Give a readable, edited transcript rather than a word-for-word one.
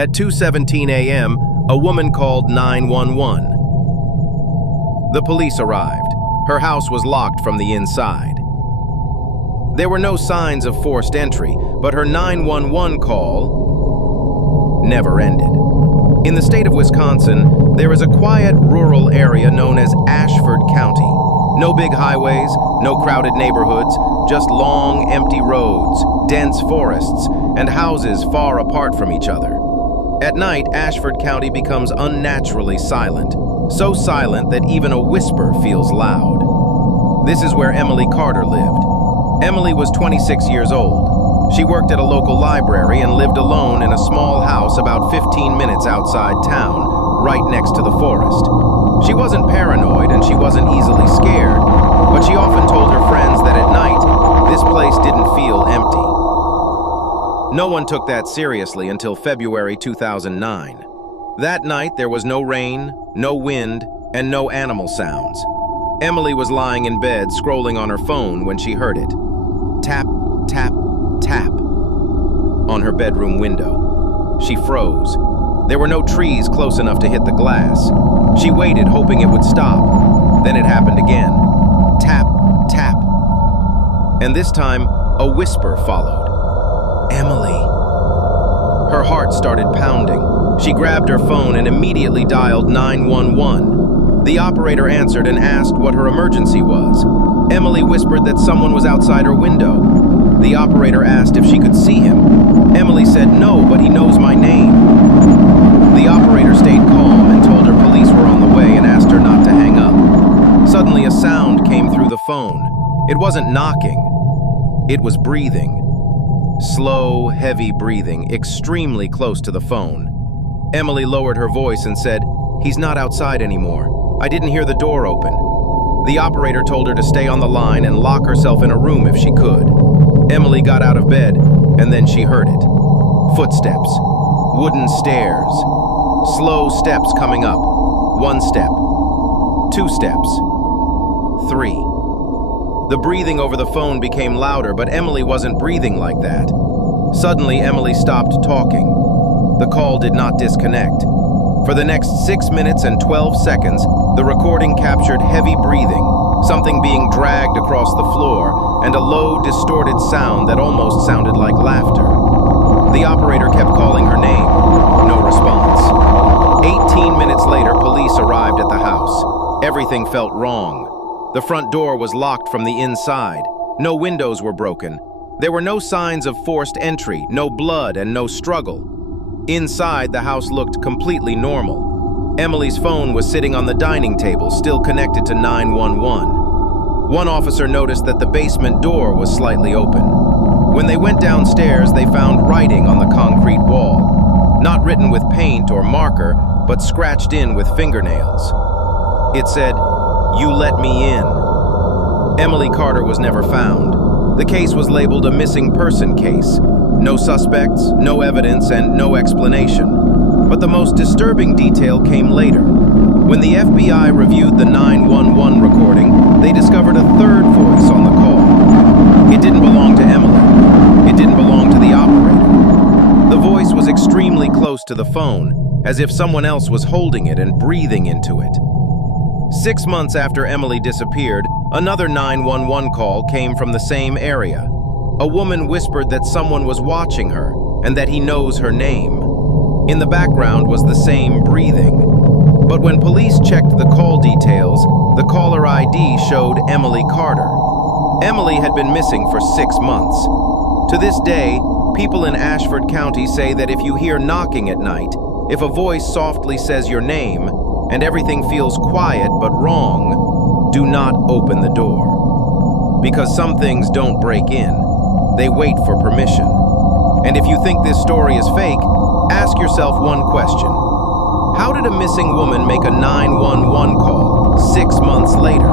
At 2:17 a.m., a woman called 911. The police arrived. Her house was locked from the inside. There were no signs of forced entry, but her 911 call never ended. In the state of Wisconsin, there is a quiet rural area known as Ashford County. No big highways, no crowded neighborhoods, just long, empty roads, dense forests, and houses far apart from each other. At night, Ashford County becomes unnaturally silent, so silent that even a whisper feels loud. This is where Emily Carter lived. Emily was 26 years old. She worked at a local library and lived alone in a small house about 15 minutes outside town, right next to the forest. She wasn't paranoid and she wasn't easily scared, but she often told her friends that at night, this place didn't feel empty. No one took that seriously until February 2009. That night, there was no rain, no wind, and no animal sounds. Emily was lying in bed, scrolling on her phone when she heard it. Tap, tap, tap on her bedroom window. She froze. There were no trees close enough to hit the glass. She waited, hoping it would stop. Then it happened again. Tap, tap. And this time, a whisper followed. Emily. Her heart started pounding. She grabbed her phone and immediately dialed 911. The operator answered and asked what her emergency was. Emily whispered that someone was outside her window. The operator asked if she could see him. Emily said, "No, but he knows my name." The operator stayed calm and told her police were on the way and asked her not to hang up. Suddenly, a sound came through the phone. It wasn't knocking. It was breathing. Slow, heavy breathing, extremely close to the phone. Emily lowered her voice and said, "He's not outside anymore. I didn't hear the door open." The operator told her to stay on the line and lock herself in a room if she could. Emily got out of bed, and then she heard it. Footsteps. Wooden stairs. Slow steps coming up. 1 step. 2 steps. 3. The breathing over the phone became louder, but Emily wasn't breathing like that. Suddenly, Emily stopped talking. The call did not disconnect. For the next 6 minutes and 12 seconds, the recording captured heavy breathing, something being dragged across the floor, and a low, distorted sound that almost sounded like laughter. The operator kept calling her name. No response. 18 minutes later, police arrived at the house. Everything felt wrong. The front door was locked from the inside. No windows were broken. There were no signs of forced entry, no blood, and no struggle. Inside, the house looked completely normal. Emily's phone was sitting on the dining table, still connected to 911. One officer noticed that the basement door was slightly open. When they went downstairs, they found writing on the concrete wall. Not written with paint or marker, but scratched in with fingernails. It said, "You let me in." Emily Carter was never found. The case was labeled a missing person case. No suspects, no evidence, and no explanation. But the most disturbing detail came later. When the FBI reviewed the 911 recording, they discovered a third voice on the call. It didn't belong to Emily. It didn't belong to the operator. The voice was extremely close to the phone, as if someone else was holding it and breathing into it. 6 months after Emily disappeared, another 911 call came from the same area. A woman whispered that someone was watching her and that he knows her name. In the background was the same breathing. But when police checked the call details, the caller ID showed Emily Carter. Emily had been missing for 6 months. To this day, people in Ashford County say that if you hear knocking at night, if a voice softly says your name, and everything feels quiet but wrong, do not open the door. Because some things don't break in. They wait for permission. And if you think this story is fake, ask yourself one question. How did a missing woman make a 911 call 6 months later?